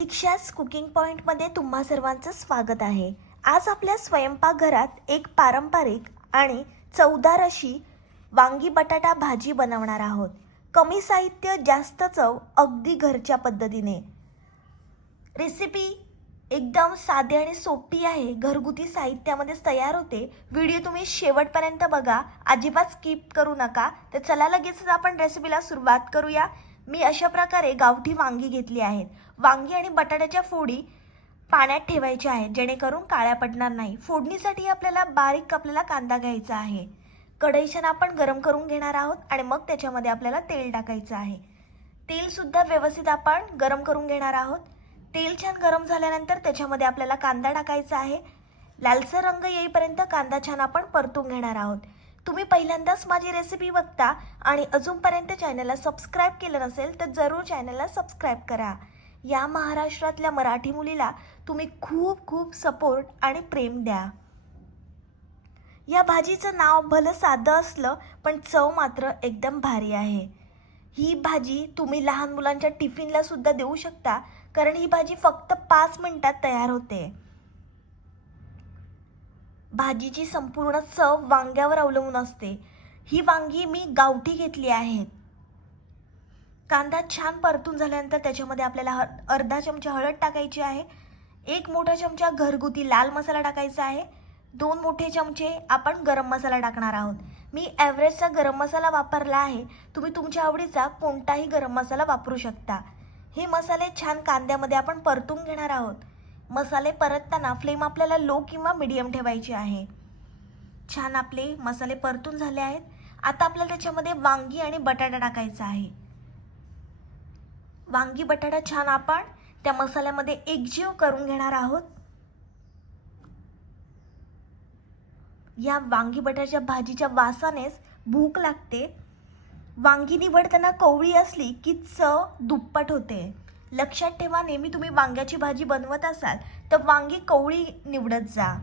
दीक्षाच cooking पॉईंटमध्ये तुम्हा सर्वांचं स्वागत आहे. आज आपल्या स्वयंपाकघरात एक पारंपरिक आणि चवदार अशी वांगी बटाटा भाजी बनवणार आहोत. कमी साहित्य जास्त चव अगदी घरच्या पद्धतीने. रेसिपी एकदम साधी आणि सोपी आहे. घरगुती साहित्यामध्येच तयार होते. व्हिडिओ तुम्ही शेवटपर्यंत बघा. अजिबात स्किप करू नका. तर चला लगेचच आपण रेसिपीला सुरुवात करूया. मी अशा प्रकारे गावठी वांगी घेतली आहेत. वांगी आणि बटाट्याच्या फोडी पाण्यात ठेवायच्या आहेत जेणेकरून काळ्या पडणार नाही. फोडणीसाठी आपल्याला बारीक आपल्याला कांदा घ्यायचा आहे. कढईशन आपण गरम करून घेणार आहोत आणि मग त्याच्यामध्ये आपल्याला तेल टाकायचं आहे. तेलसुद्धा व्यवस्थित आपण गरम करून घेणार आहोत. तेल छान गरम झाल्यानंतर त्याच्यामध्ये आपल्याला कांदा टाकायचा आहे. लालसर रंग येईपर्यंत कांदा छान आपण परतून घेणार आहोत. तुम्ही पहिल्यांदाच माझी रेसिपी बघता आणि अजूनपर्यंत चॅनलला सबस्क्राईब केलं नसेल तर जरूर चॅनलला सबस्क्राईब करा. या महाराष्ट्रातल्या मराठी मुलीला तुम्ही खूप खूप सपोर्ट आणि प्रेम द्या. या भाजीचं नाव भलं साधं असलं पण चव मात्र एकदम भारी आहे. ही भाजी तुम्ही लहान मुलांच्या टिफिनला सुद्धा देऊ शकता कारण ही भाजी फक्त पाच मिनटात तयार होते. भाजीची संपूर्ण चव वांग्यावर अवलंबून असते. ही वांगी मी गावठी घेतली आहेत कांदा छान परतून झाल्यानंतर त्याच्यामध्ये आपल्याला ह अर्धा चमचा हळद टाकायची आहे. एक मोठा चमचा घरगुती लाल मसाला टाकायचा आहे. दोन मोठे चमचे आपण गरम मसाला टाकणार आहोत. मी ॲव्हरेजचा गरम मसाला वापरला आहे. तुम्ही तुमच्या आवडीचा कोणताही गरम मसाला वापरू शकता. हे मसाले छान कांद्यामध्ये आपण परतून घेणार आहोत. मसाले परतताना फ्लेम आपल्याला लो किंवा मिडियम ठेवायची आहे. छान आपले मसाले परतून झाले आहेत. आता आपल्याला त्याच्यामध्ये वांगी आणि बटाटा टाकायचा आहे. वांगी बटाटा छान आपण त्या मसाल्यामध्ये एकजीव करून घेणार आहोत. या वांगी बटाट्याच्या भाजीच्या वासानेच भूक लागते. वांगी निवडताना कवळी असली की चव दुप्पट होते. लक्षात ठेवा नेहमी तुम्ही वांग्याची भाजी बनवत असाल तर वांगी कवळी निवडत जा.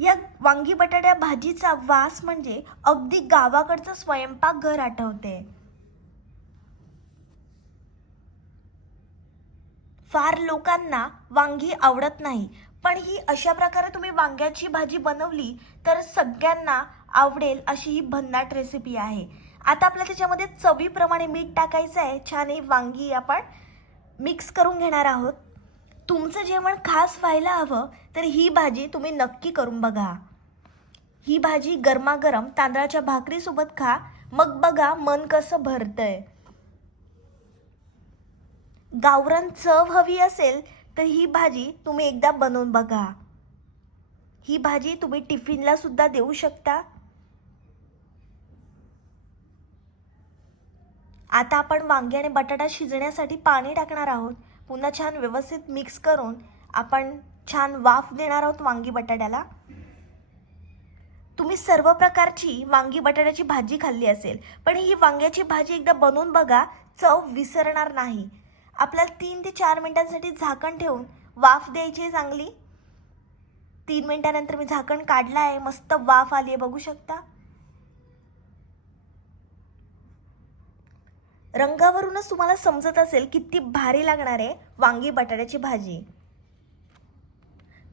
या वांगी बटाट्या भाजीचा वास म्हणजे अगदी गावाकडचं स्वयंपाक घर आठवते. फार लोकांना वांगी आवडत नाही पण ही अशा प्रकारे तुम्ही वांग्याची भाजी बनवली तर सगळ्यांना आवडेल अशी ही भन्नाट रेसिपी आहे. आता आपल्याला त्याच्यामध्ये चवीप्रमाणे मीठ टाकायचं आहे. छान ही वांगी आपण मिक्स करून घेणार आहोत. तुमचं जेवण खास व्हायला हवं तर ही भाजी तुम्ही नक्की करून बघा. ही भाजी गरमागरम तांदळाच्या भाकरीसोबत खा. मग बघा मन कसं भरतंय. गावरान चव हवी असेल तर ही भाजी तुम्ही एकदा बनवून बघा. ही भाजी तुम्ही टिफिनला सुद्धा देऊ शकता. आता आपण वांगे आणि बटाटा शिजण्यासाठी पाणी टाकणार आहोत. पुन्हा छान व्यवस्थित मिक्स करून आपण छान वाफ देणार आहोत वांगी बटाट्याला. तुम्ही सर्व प्रकारची वांगी बटाट्याची भाजी खाल्ली असेल पण ही वांग्याची भाजी एकदा बनवून बघा चव विसरणार नाही. आपल्याला तीन ते चार मिनिटांसाठी झाकण ठेवून वाफ द्यायची आहे चांगली. तीन मिनिटानंतर मी झाकण काढलं आहे मस्त वाफ आली आहे बघू शकता. रंगावरूनच तुम्हाला समजत असेल किती भारी लागणार आहे वांगी बटाट्याची भाजी.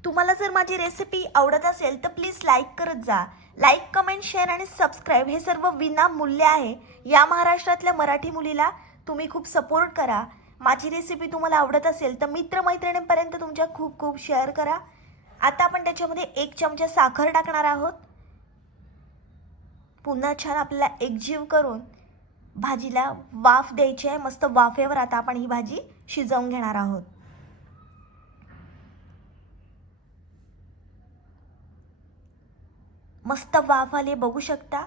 तुम्हाला जर माझी रेसिपी आवडत असेल तर प्लीज लाईक करत जा. लाईक कमेंट शेअर आणि सबस्क्राईब हे सर्व विनामूल्य आहे. या महाराष्ट्रातल्या मराठी मुलीला तुम्ही खूप सपोर्ट करा. माझी रेसिपी तुम्हाला आवडत असेल तर मित्रमैत्रिणींपर्यंत तुमच्या खूप खूप शेअर करा. आता आपण त्याच्यामध्ये एक चमचा साखर टाकणार आहोत. पुन्हा छान आपल्याला एकजीव करून भाजीला वाफ द्यायची आहे. मस्त वाफेवर आता आपण ही भाजी शिजवून घेणार आहोत. मस्त वाफ आले बघू शकता.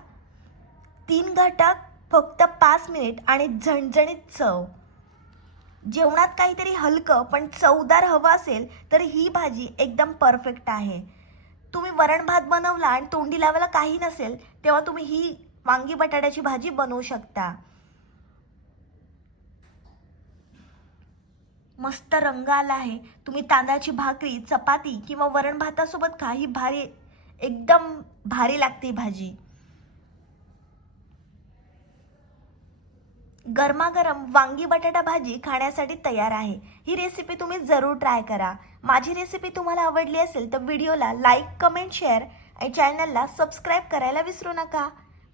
तीन घटक फक्त पाच मिनिट आणि झणझणीत चव. जेवणात काहीतरी हलकं पण चवदार हवं असेल तर ही भाजी एकदम परफेक्ट आहे. तुम्ही वरण भात बनवला आणि तोंडी लावायला काही नसेल तेव्हा तुम्ही ही वांगी बटाट्याची भाजी बनवू शकता. मस्त रंग आला आहे. तुम्ही तांदळाची भाकरी चपाती किंवा वरण भातासोबत खा. ही भारी एकदम भारी लागते भाजी. गरमागरम वांगी बटाटा भाजी खाण्यासाठी तयार आहे. ही रेसिपी तुम्ही जरूर ट्राय करा. माझी रेसिपी तुम्हाला आवडली असेल तर व्हिडिओला लाईक कमेंट शेअर आणि चॅनलला सबस्क्राईब करायला विसरू नका.